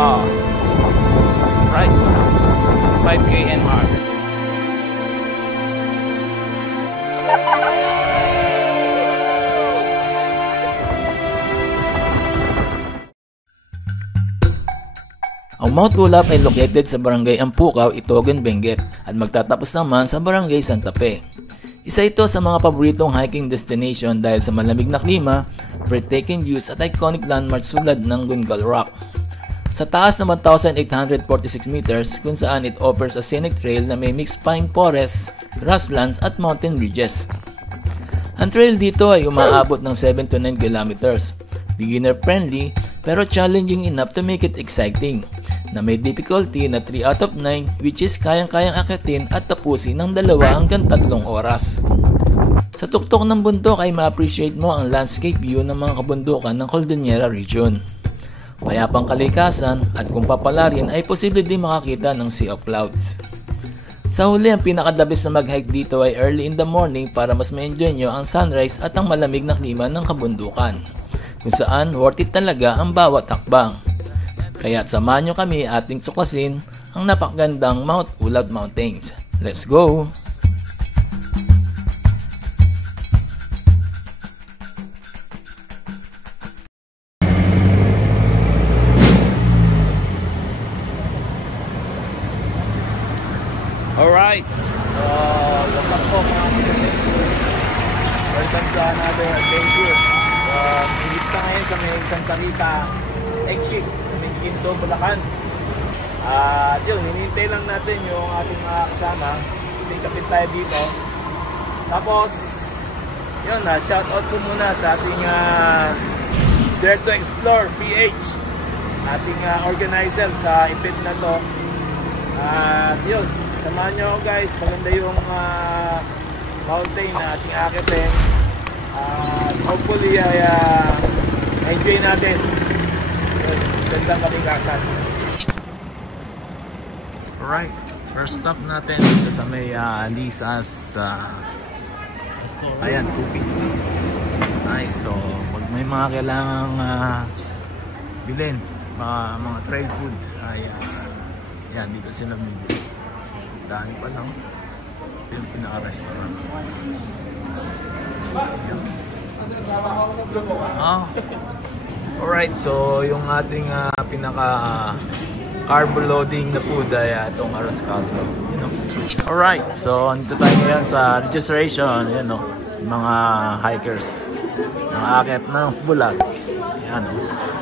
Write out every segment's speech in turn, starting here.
Right. 5K NR. Ang Mount Ulap ay located sa Barangay Ampukaw, Itogon, Benguet at magtatapos naman sa Barangay Santa Fe. Isa ito sa mga paboritong hiking destination dahil sa malamig na klima, breathtaking views at iconic landmarks tulad ng Gungal Rock. Sa taas na 1,846 meters kung saan it offers a scenic trail na may mixed pine forests, grasslands at mountain ridges. Ang trail dito ay umaabot ng 7 to 9 kilometers, beginner friendly pero challenging enough to make it exciting, na may difficulty na 3 out of 9 which is kayang-kayang akitin at tapusin ng 2 hanggang 3 oras. Sa tuktok ng bundok ay ma-appreciate mo ang landscape view ng mga kabundukan ng Cordillera region. Payapang kalikasan at kung papalarin ay posible din makakita ng Sea of Clouds. Sa huli, ang pinakadabis na mag-hike dito ay early in the morning para mas ma-enjoy nyo ang sunrise at ang malamig na klima ng kabundukan, kung saan worth it talaga ang bawat hakbang. Kaya't samahan nyo kami ating tuklasin ang napakagandang Mount Ulap Mountains. Let's go! Alright, so what's up po mga kapatid? Welcome to another adventure. So, higit ka ngayon sa may Santa Rita exit sa may Ginto, Bulacan. At yun, hinihintay lang natin yung ating mga kasama. Kapit tayo dito. Tapos, yun, shoutout po muna sa ating Dare to Explore PH, ating organizer sa event na to. At yun, samahan nyo guys, maganda yung mountain na ating akitin. Hopefully ay enjoy natin. Gandang kalikasan. Alright, first stop natin dito sa may Lisa's ayan, tubig. Nice, so pag may mga kailangang bilhin, mga trail food ay yan, dito sila bibili. Daan pa lang yung pinaka-restaurant. Alright, so yung ating pinaka-carb loading na food ay itong arroz caldo. Alright, so nandito tayo ngayon sa registration. Yan, mga hikers, mga akit ng bulag. Yan,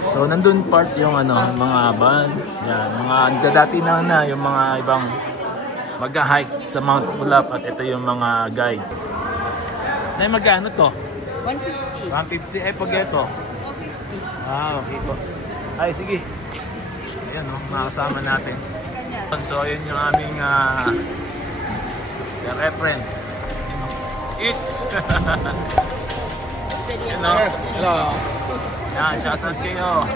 so nandun part yung mga van, yan, mga dati na yung mga ibang mag-hike sa Mount Ulap at ito yung mga guide. Na magkano to? 150. 150 pag ito. 250. Okay po. Ay sige. Ayan makasama natin. So yun yung aming Sir Efren. It's Hello. Yan, shoutout kayo.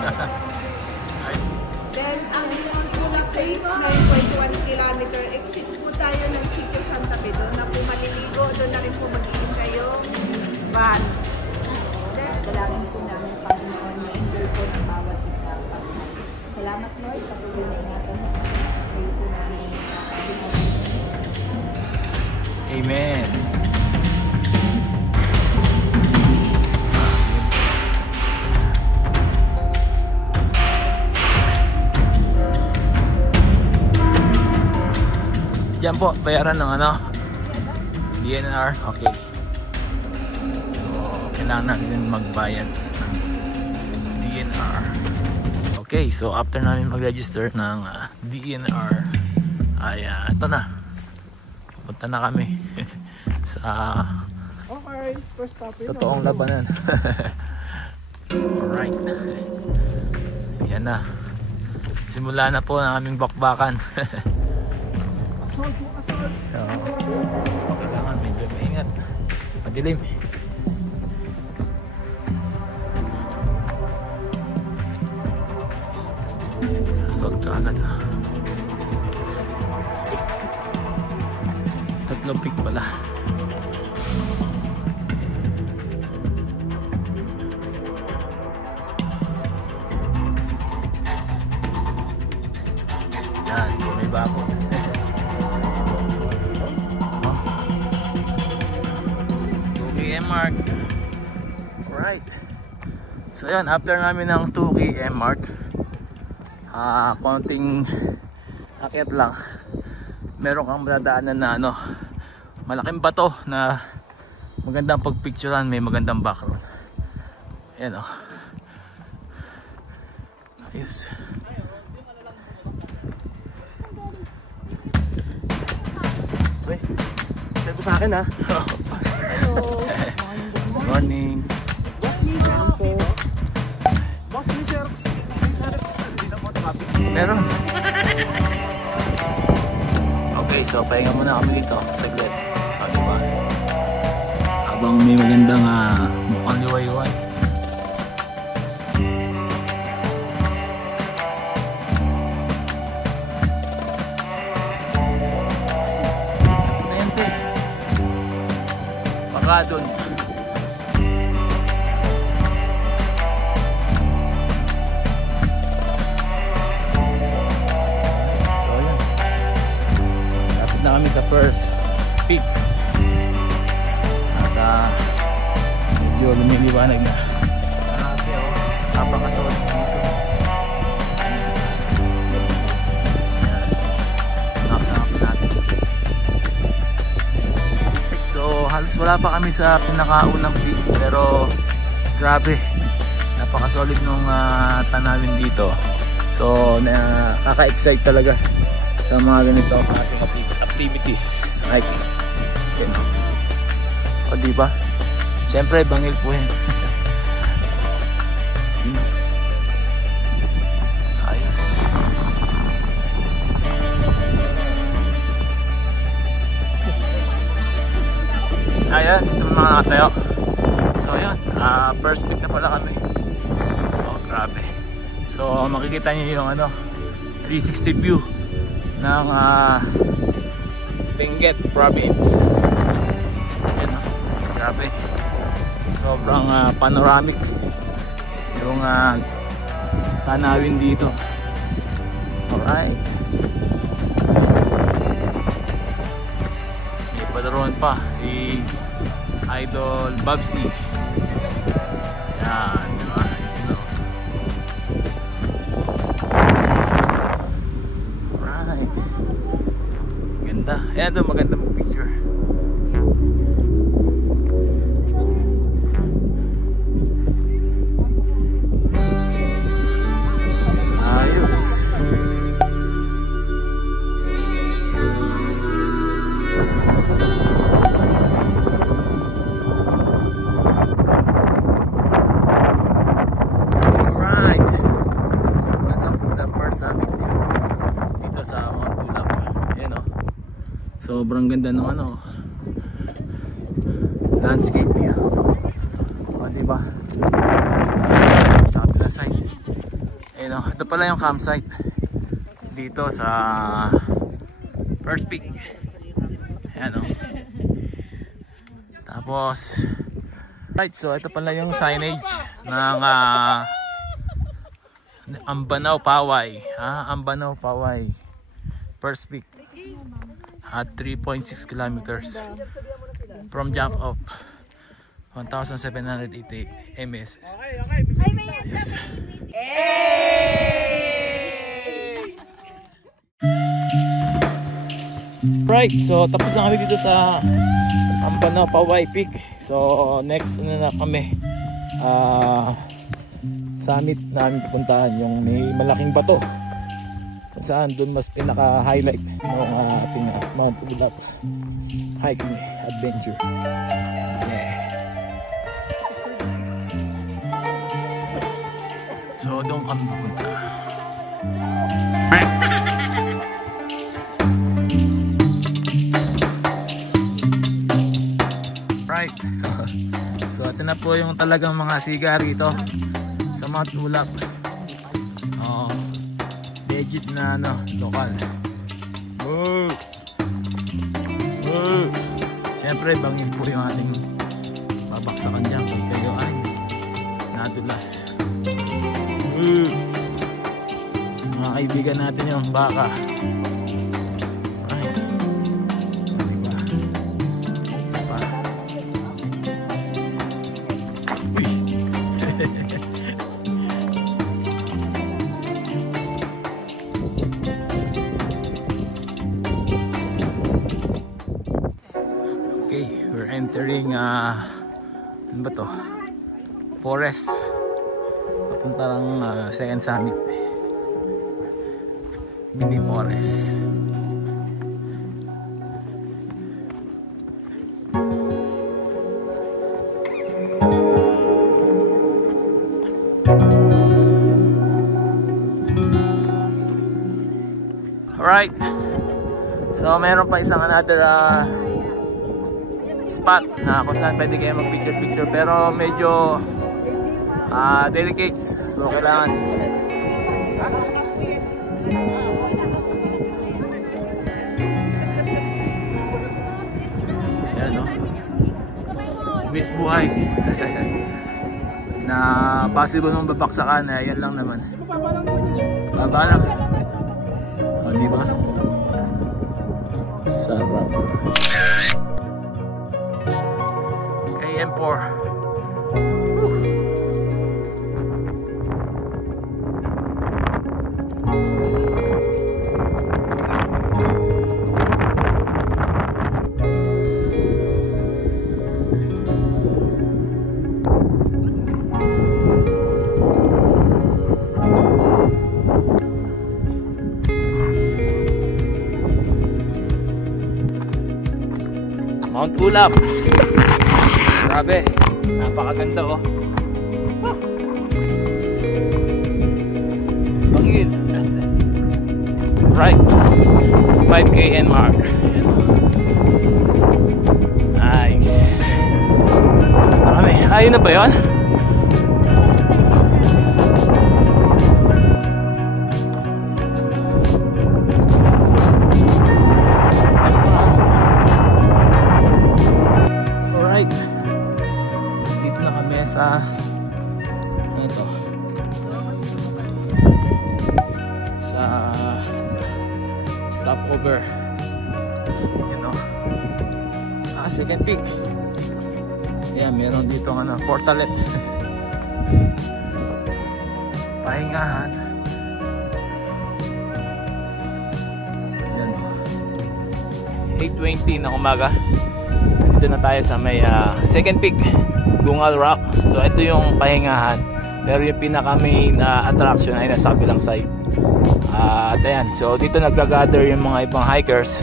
Then ang Mount Ulap place 9.1 kilometer exit po tayo ng Sitio Santa Fe. Doon na po maliligo, doon na rin po mag-iintay yung van. Dalangin po namin Panginoon na enjoy po ng bawat isa. Salamat Lord, patuloy na ingatan mo. Sa iyo po namin Amen. Diyan po, bayaran ng DNR. Okay. So, kailangan natin magbayad ng DNR. Okay, so after namin mag-register ng DNR, ay ito na. Punta na kami sa totoong labanan. Alright. Yan na. Simula na po ang aming bakbakan. So, kailangan medyo maingat. Madilim. Assault ka agad. 3 peak pala. Yan, so may bakod. M mark. Alright. So yan, after namin ng 2 km mark, konting akyat lang, meron kang madadaanan na ano, malaking bato na magandang pagpicturean, may magandang background. Ayan o. Ayos. Uy, sabi sa akin ha. Morning. Boss Lizard. Meron. Okay, so pahinga muna kami dito saglit. Diba? Habang may magandang mukhang liwayway. Ente. Baka dun. Na kami sa first peak at medyo lumiliwanag na. Napakasuot dito. Nakasama pa natin. So halos wala pa kami sa pinakaunang peak, pero grabe, napakasolid nung tanawin dito. So nakaka-excite talaga sa mga ganito kasi activities, hiking. Yan o. O diba? Siyempre bangil po yan. Ayos. Ayan, ito mga nakatayo. So yun, first peak na pala kami. Oh grabe. So makikita niyo yung 360 view ng Benguet province. Ayan, grabe, sobrang panoramic yung tanawin dito. Alright, may padaron pa si Idol Babsy. Yan, diba? Ayan doon, maganda mong picture. Ayos. Alright, welcome to the first summit dito sa Mount Ulap. Ayan o. Sobrang ganda ng landscape niya. O diba? Sa kabilang side. Ayun o, ito pala yung campsite dito sa first peak. Ayan o. Tapos right, so ito pala yung signage ng Ambanaw Paway. Ambanaw Paway first peak at 3.6 kilometers from jump off 1,788 ms. Yes. Right, so tapos na kami dito sa Ambanaw Paway Peak. So next na kami, summit namin pupuntahan, yung may malaking bato kung saan doon mas pinaka-highlight ng ating Mount Ulap hiking adventure. Yeah. So doon kami pupunta. Right. So ito na po yung talagang mga siga rito sa Mount Ulap. Legit na lokal. Siyempre bangin po yung ating babaksakan dyan kung kayo ay nadulas. Mga kaibigan natin yung baka. Ay. Diba? Pa. Uy. Okay, we're entering ano ba to? Forest. Papunta lang second summit. Mini forest. Alright. So meron pa isang another spot na kung saan pwede kayo mag-picture-picture, pero medyo delicate, so kailangan yan, no? Miss buhay. Na possible mong babaksakan, yan lang naman, baba lang. O, diba? Sarap. KM4. Mount Ulap. Grabe, napakaganda oh. Bangil. Right. 5K mark. Nice. Kami, ayun na ba yun? Sa ito sa stopover, you know, second peak. Yeah, meron dito ano, portalet. Pahingahan. Yan. 8:20 na umaga. Dito na tayo sa may second peak, Gungal Rock. So ito yung pahingahan, pero yung pinaka main attraction ay nasa kabilang side. At ayan, so dito nagga-gather yung mga ibang hikers,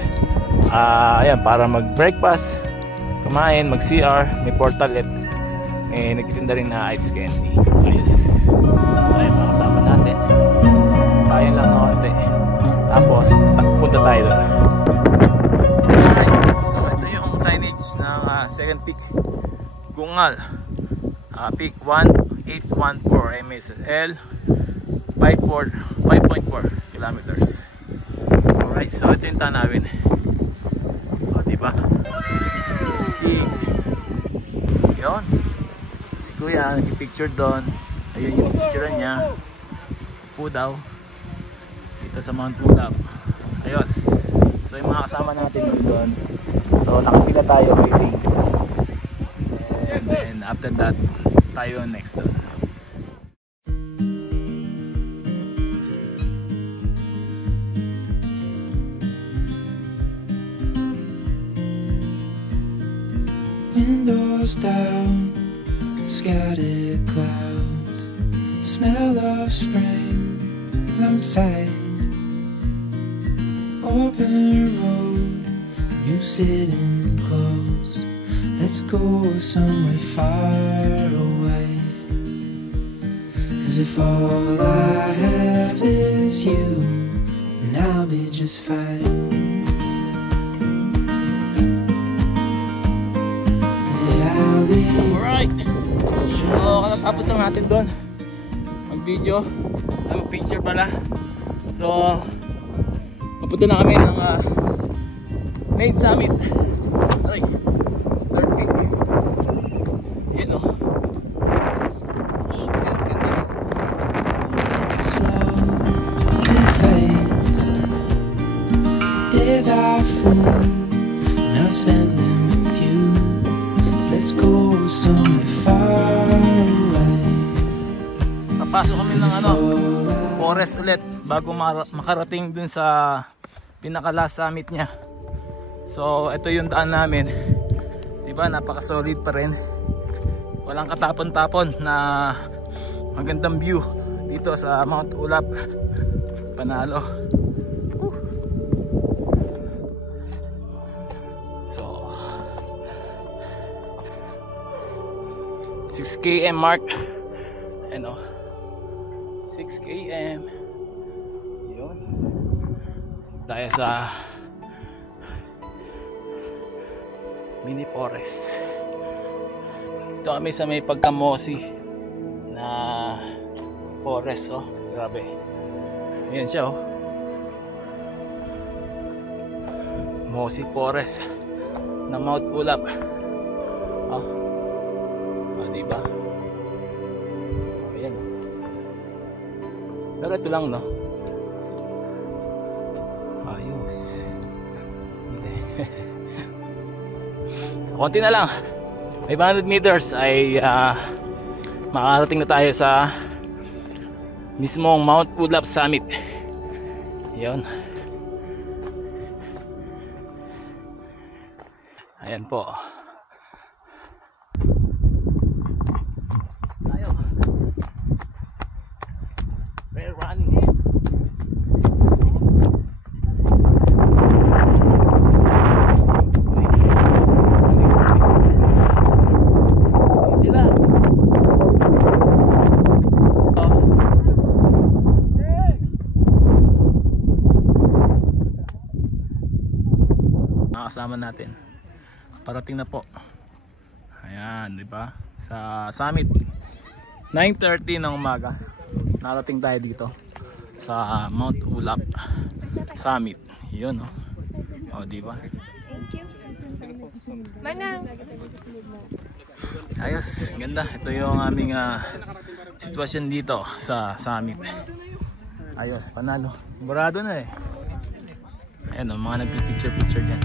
ayan, para mag-breakfast, kumain, mag-CR, may portalet, nagtitinda rin na ice candy. Ayos. Ayan, mga kasama natin, kain lang na konti, tapos punta tayo doon. So ito yung signage ng second peak, Gungal. Peak 1814 MSL, 5.4 kilometers. Alright, so ito yung tanawin. O, diba? Yun. Si Kuya, nag-picture doon. Ayun yung picture niya. Po daw. Dito sa Mount Ulap. Ayos. So yung mga kasama natin doon. So nakapila tayo waiting. And then after that, tayo next doon. Windows down, scattered clouds, smell of spring outside. Open road, you sitting close. Let's go somewhere far away. 'Cause if all I have is you, then I'll be just fine. Alright. So katatapos lang natin doon mag-video, mag-picture pala. So papunta na kami ng main summit. Ay, third peak. Yun o. Yes, ganda. Slow, food, and I'll spend them with you. So let's go somewhere far away. Papasok kami ng forest ulit bago makarating dun sa pinaka last summit niya. So ito yung daan namin, diba, napaka solid pa rin, walang katapon-tapon na magandang view dito sa Mount Ulap. Panalo. So 6 km mark, ano, 6 km yun tayo sa mini forest. Ito kami sa may pagkamosi na forest. Oh, grabe, ayan siya, oh, Mosi Forest na Mount Ulap. Oh, diba? Ayan, pero ito lang, no? Ayos. Konti na lang, 500 meters ay makarating na tayo sa mismong Mount Ulap Summit. Yun. Ayan po. Tayo. We're running. Sila. Kasama natin, parating na po. Ayan, di ba? Sa summit. 9:30 ng umaga. Narating tayo dito sa Mount Ulap Summit. 'Yun, oh. Oh, di ba? Thank you. Manang. Ayos, ganda. Ito yung aming sitwasyon dito sa summit. Ayos, panalo. Burado na eh. Ayan, oh, mga nagpipicture-picture dyan.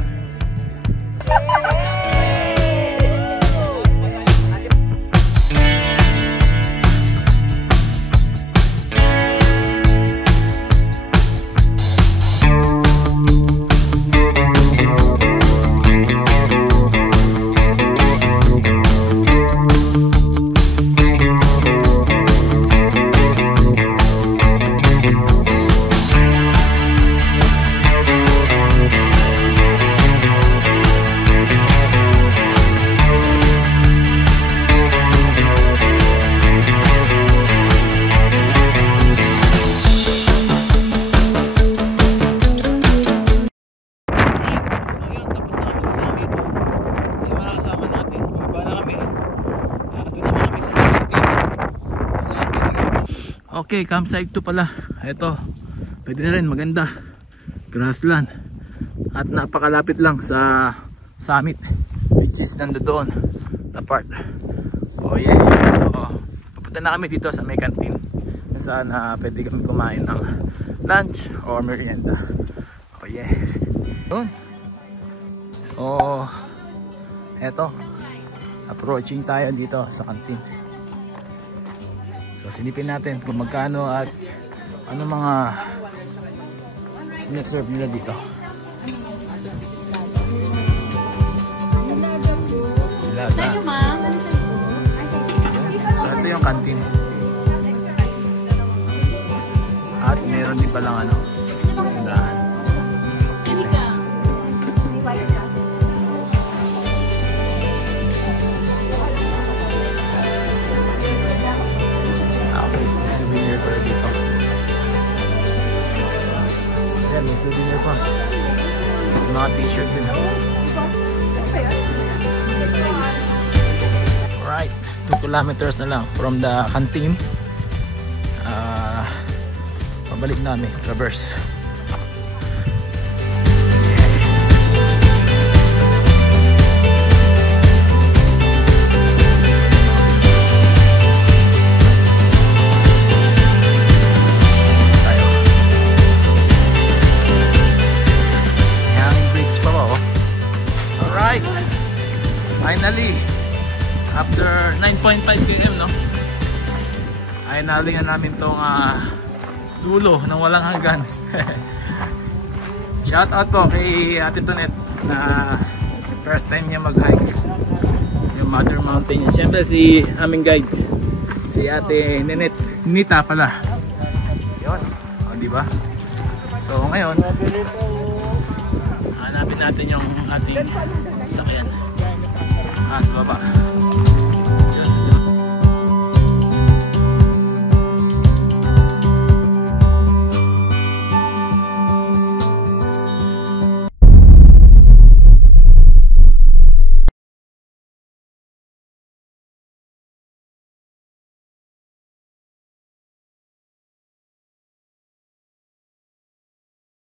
Okay, campsite 2 pala. Ito, pwede na rin, maganda. Grassland. At napakalapit lang sa summit, which is nandoon na part. Oh yeah. So, pupunta na kami dito sa may canteen. Saan pwede kami kumain ng lunch or merienda. Oh yeah. Doon. So, eto. Approaching tayo dito sa canteen. So silipin natin kung magkano at ano mga sineserve nila dito. Ilaga. So ito yung canteen. At meron din palang ano, tindahan. Souvenir pala dito. Ayan, may souvenir pa. May mga t-shirt din. Alright, 2 kilometers na lang from the canteen. Pabalik namin, traverse. Bridge 1.5 km, no? Ay nalingan namin tong dulo ng walang hanggan. Shout out po kay Ate Tonet na first time niya mag-hike yung Mother Mountain. Siyempre si aming guide, si Ate Nita pala. Yun, o diba? So ngayon, hanapin natin yung ating sakyan. Sa baba.